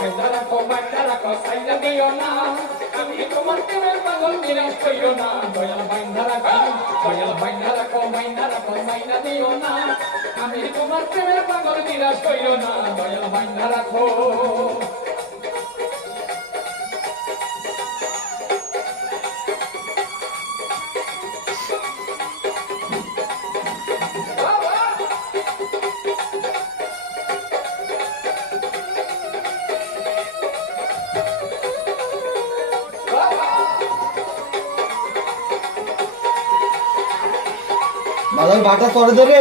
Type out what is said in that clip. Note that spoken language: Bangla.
বাইন্দা রাখো সাইডা দিও না আমি তোমার প্রেমের পাগল নিরাশ কইরো না দয়াল বাইন্দা রাখো সাইডা দিও না আমি তোমার প্রেমের পাগল নিরাশ কইরো না দয়াল বাইন্দা রাখো বাজার বাটা চড়ে ধরে